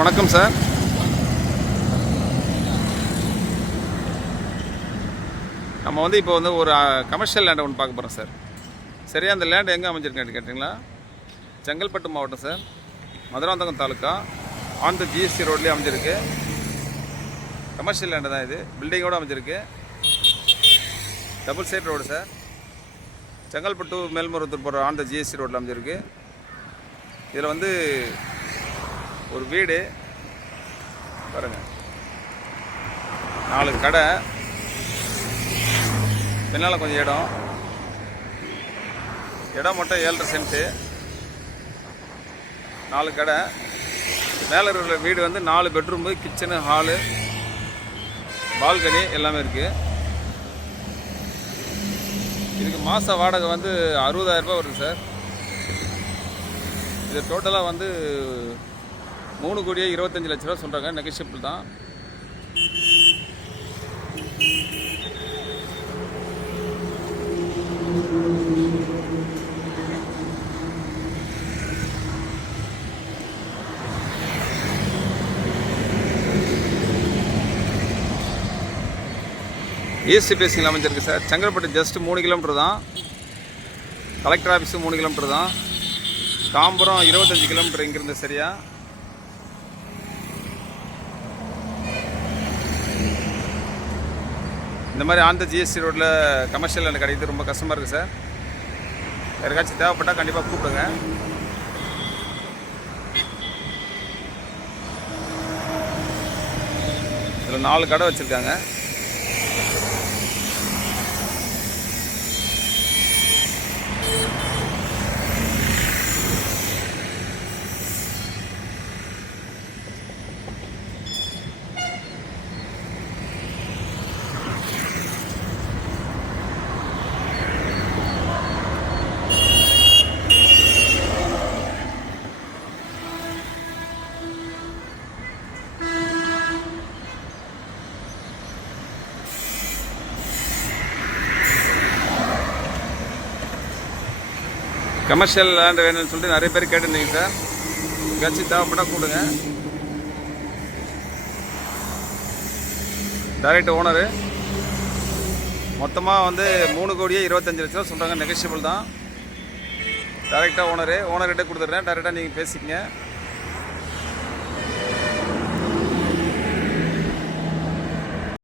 வணக்கம் சார். நம்ம இப்போ ஒரு கமர்ஷியல் லேண்டை ஒன்று பார்க்க போகிறோம் சார். சரியா, அந்த லேண்ட் எங்கே அமைஞ்சிருக்கேன்னு கேட்டிங்களா? செங்கல்பட்டு மாவட்டம் sir, Madurantakam taluka, on the GST ரோட்லேயே அமைஞ்சிருக்கு. கமர்ஷியல் லேண்டு தான் இது. பில்டிங்கோடு அமைஞ்சிருக்கு. Double side road sir. Chengalpattu Melmaruvathur போகிற ஆன் த ஜிஎஸ்டி ரோட்டில் அமைஞ்சிருக்கு. இதில் ஒரு வீடு பாருங்கள், 4 கடை, பின்னால் கொஞ்சம் இடம் மட்டும் 7.5 சென்ட்டு, 4 கடை. மேலே இருக்கிற வீடு 4 பெட்ரூமு, கிச்சனு, ஹாலு, பால்கனி எல்லாமே இருக்குது. இதுக்கு மாத வாடகை 60,000 ரூபா வருது சார். இது டோட்டலாக 3,25,00,000 ரூபா சொல்கிறாங்க. நெகோஷியபிள் தான். ஈஸ்ட் பேசிங்கில் அமைஞ்சிருக்கு சார். செங்கல்பட்டு ஜஸ்ட் 3 கிலோமீட்டர் தான். கலெக்டர் ஆஃபீஸு 3 கிலோமீட்டர் தான். தாம்பரம் 25 கிலோமீட்டர் இங்கிருந்து. சரியா, இந்த மாதிரி ஆன் த ஜிஎஸ்டி ரோட்டில் கமர்ஷியல் லேண்ட் கிடைக்கிறது ரொம்ப கஷ்டமாக இருக்குது சார். யாருக்காச்சும் தேவைப்பட்டால் கண்டிப்பாக கூப்பிடுங்க. இதில் 4 கடை வச்சுருக்காங்க. கமர்ஷியல் லேண்ட் வேணும்னு சொல்லிட்டு நிறைய பேர் கேட்டிருந்தீங்க சார். எங்கேயாச்சும் தேவைப்பட்டால் கூடுங்க. டைரக்ட் ஓனரு மொத்தமாக 3,25,00,000 ரூபா சொல்கிறாங்க. நெகோஷியபிள் தான். டைரெக்டாக ஓனர்கிட்ட கொடுத்துட்றேன். டைரெக்டாக நீங்கள் பேசிக்கங்க.